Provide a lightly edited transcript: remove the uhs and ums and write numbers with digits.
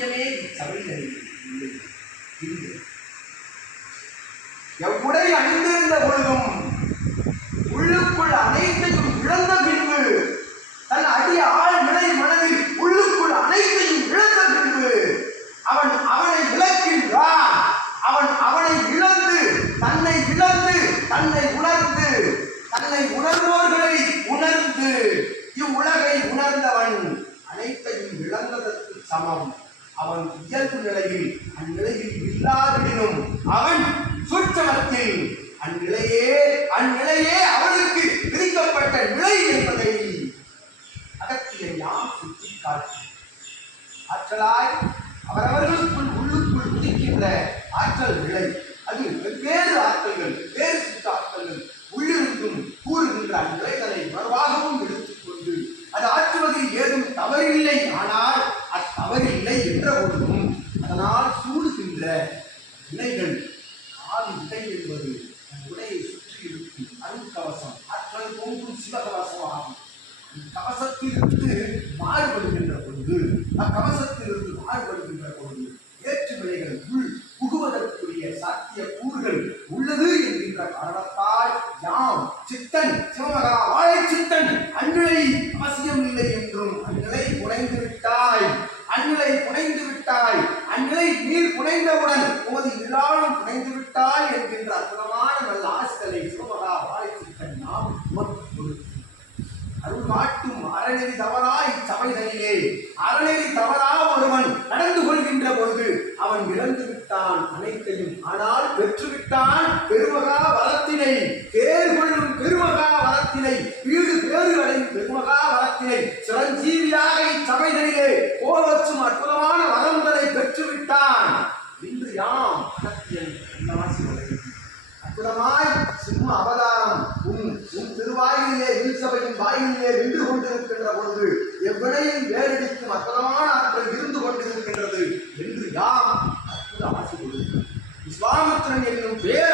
சாத்தியமே இச்சபைகளில் இல்லை. எவ்வுடை அணிந்திருந்த பொழுதும் உள்ளுக்குள் அனைத்தையும் இழந்த பின்பு தன் அடிய ஆள் நிலை மனதில் உள்ளுக்குள் அனைத்தையும் இழந்த பின்பு அவனை இழக்கின்றான். அவனை இழந்து தன்னை உணர்ந்து தன்னை உணர்வோர்களை உணர்ந்து இவ்வுலகை உணர்ந்தவன் அனைத்தையும் இழந்ததற்கு சமம். அவன் இயல்பு நிலையில் அந்நிலையில் இல்லாவிடனும் அவன் சூட்சமத்தில் அந்நிலையே அவனுக்கு விதிக்கப்பட்ட நிலை என்பதை அகத்தியர் யாம் சுட்டிக்காட்டி ஆற்றலாய் அவரவர்களுக்குள் உள்ளுக்குள் உதிக்கின்ற ஆற்றல் நிலை அது வெவ்வேறு ஆற்றல்கள், வேறு சுற்ற ஆற்றல்கள் உள்ளிருந்தும் கூறுகின்ற அந்நிலைகளை உணர்வாகவும் எடுத்துக்கொண்டு அது ஆற்றுவதில் ஏதும் தவறில்லை. ஆனால் அத்தவறில்லை என்ற பொழுதும் அதனால் சூடுகின்ற நிலைகள் ஆதி உடை என்பது உடையை சுற்றி இருக்கும் அருங்கவசம், ஆற்றல் பொங்கும் சிவகவசம் ஆகும். கவசத்திலிருந்து மாறுபடுகின்ற பொழுது அக்கவசத்திலிருந்து மாறுபடுகின்ற பொழுது ஏற்றுநிலைகள் உள் புகுவதற்குரிய சாத்திய கூறுகள் உள்ளது என்கின்ற காரணத்தால் யாம் சித்தன் சிவமகா வாழை சித்தன் அந்நிலை அவசியம் இல்லை என்றும் அந்நிலை புனைந்து விட்டாய், அந்நிலை நீர் புனைந்தவுடன் உமது இல்லாலும் புனைந்து விட்டாய் என்கின்ற அற்புதமான நல்ல ஆசிரியரை சிவமகா வாழை சித்தன் நாம் அருள் காட்டும் அறநெறி தவறா இச்சபைகளிலே அறநெறி தவறா ஒருவன் நடந்து கொள்கின்ற பொழுது அவன் இழந்து விட்டான் அனைத்தையும். ஆனால் பெற்றுவிட்டான் பெருமகா வளத்தினை, பேர் கொள்ளும் பெருமகா வளத்தினை, வீடு பேறு அடையும் பெருமகா வளத்தினை சிரஞ்சீவியாக இச்சபைகளிலே போவற்றும் அற்புதமான வரங்களை பெற்றுவிட்டான். இன்று யாம் அகத்தியன் அற்புதமாய் சிம்ம அவதாரம் உன் திருவாயிலே சபையின் வாயிலே நின்று கொண்டிருக்கின்ற பொழுது எவ்வினையும் வேறடிக்கும் அற்புதமான ஆற்றல் இருந்து கொண்டிருக்கின்றது என்று யாம் அற்புத ஆசி கொடுக்கிறோம். விஸ்வாமித்திரன் என்னும் பேர்